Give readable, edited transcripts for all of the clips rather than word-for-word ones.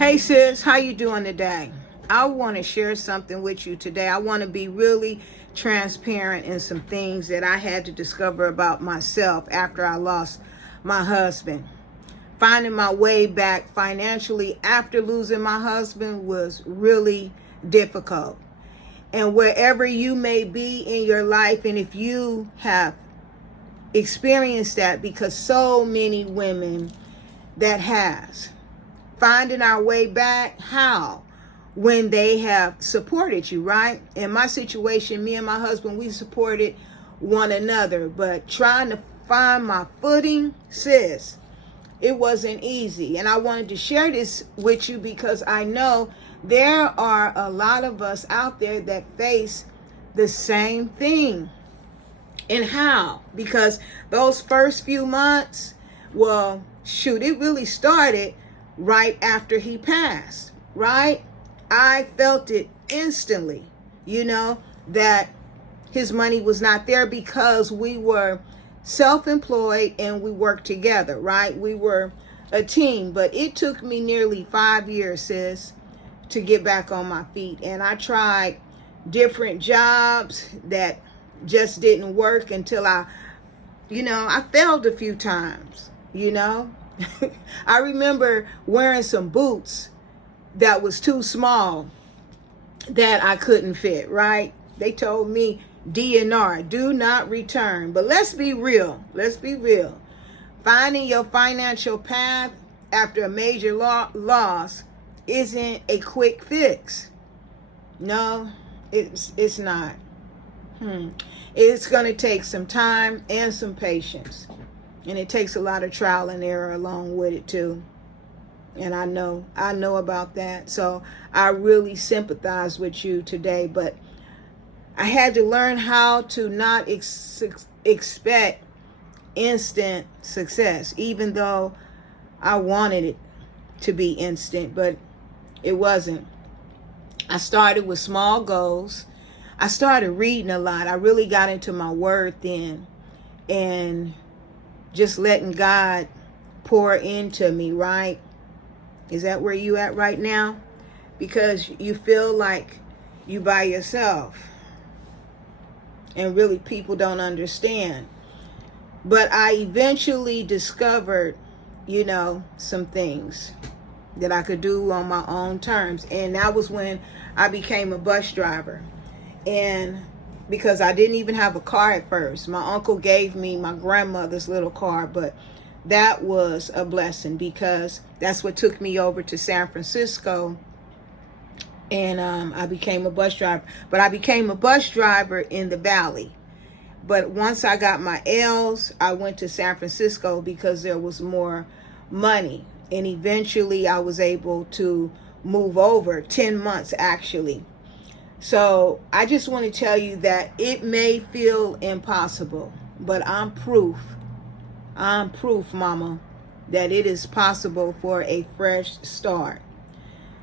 Hey sis, how you doing today? I want to share something with you today. I want to be really transparent in some things that I had to discover about myself after I lost my husband. Finding my way back financially after losing my husband was really difficult. And wherever you may be in your life, and if you have experienced that, because so many women that has, finding our way back, how? When they have supported you, right? In my situation, me and my husband, we supported one another, but trying to find my footing, sis, it wasn't easy. And I wanted to share this with you because I know there are a lot of us out there that face the same thing. And how? Because those first few months, well, shoot, it really started right after he passed, right? I felt it instantly, that his money was not there because we were self-employed and we worked together, right? We were a team, but it took me nearly 5 years, sis, to get back on my feet. And I tried different jobs that just didn't work until I failed a few times. I remember wearing some boots that was too small that I couldn't fit, right? They told me DNR, do not return. But let's be real. Let's be real. Finding your financial path after a major loss isn't a quick fix. No, it's not. It's going to take some time and some patience. And it takes a lot of trial and error along with it too. And I know about that. So I really sympathize with you today. But I had to learn how to not expect instant success, even though I wanted it to be instant, but it wasn't. I started with small goals. I started reading a lot. I really got into my word then, and just letting God pour into me, right? Is that where you at right now? Because you feel like you by yourself, and really people don't understand. But I eventually discovered, some things that I could do on my own terms. And that was when I became a bus driver. And because I didn't even have a car at first. My uncle gave me my grandmother's little car, but that was a blessing because that's what took me over to San Francisco. And I became a bus driver. But I became a bus driver in the valley. But once I got my L's, I went to San Francisco because there was more money. And eventually I was able to move over 10 months actually. So I just want to tell you that it may feel impossible, but I'm proof, mama, that it is possible for a fresh start.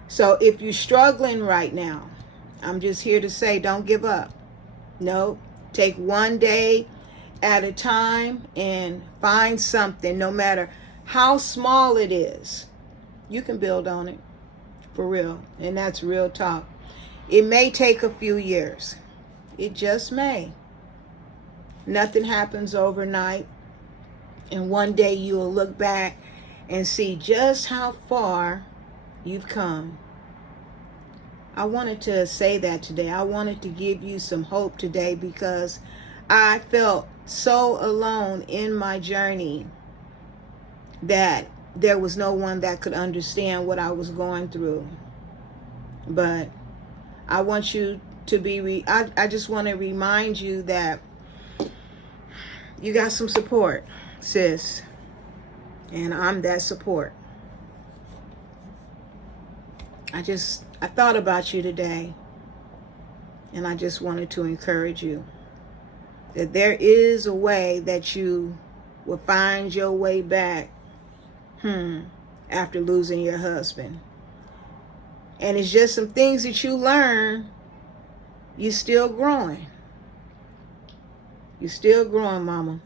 So if you're struggling right now, I'm just here to say, don't give up. No, take one day at a time and find something, no matter how small it is. You can build on it, for real. And that's real talk. It may take a few years. It just may. Nothing happens overnight. And one day you'll look back and see just how far you've come. I wanted to say that today. I wanted to give you some hope today because I felt so alone in my journey that there was no one that could understand what I was going through. But I want you to be, I just want to remind you that you got some support, sis. And I'm that support. I thought about you today. And I just wanted to encourage you that there is a way that you will find your way back after losing your husband. And it's just some things that you learn. You're still growing. You're still growing, mama.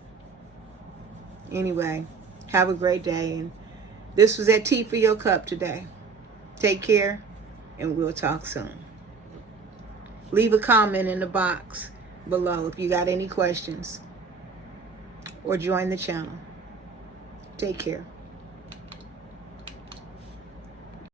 Anyway, have a great day. And this was at Tea for Your Cup today. Take care, and we'll talk soon. Leave a comment in the box below if you got any questions, or join the channel. Take care.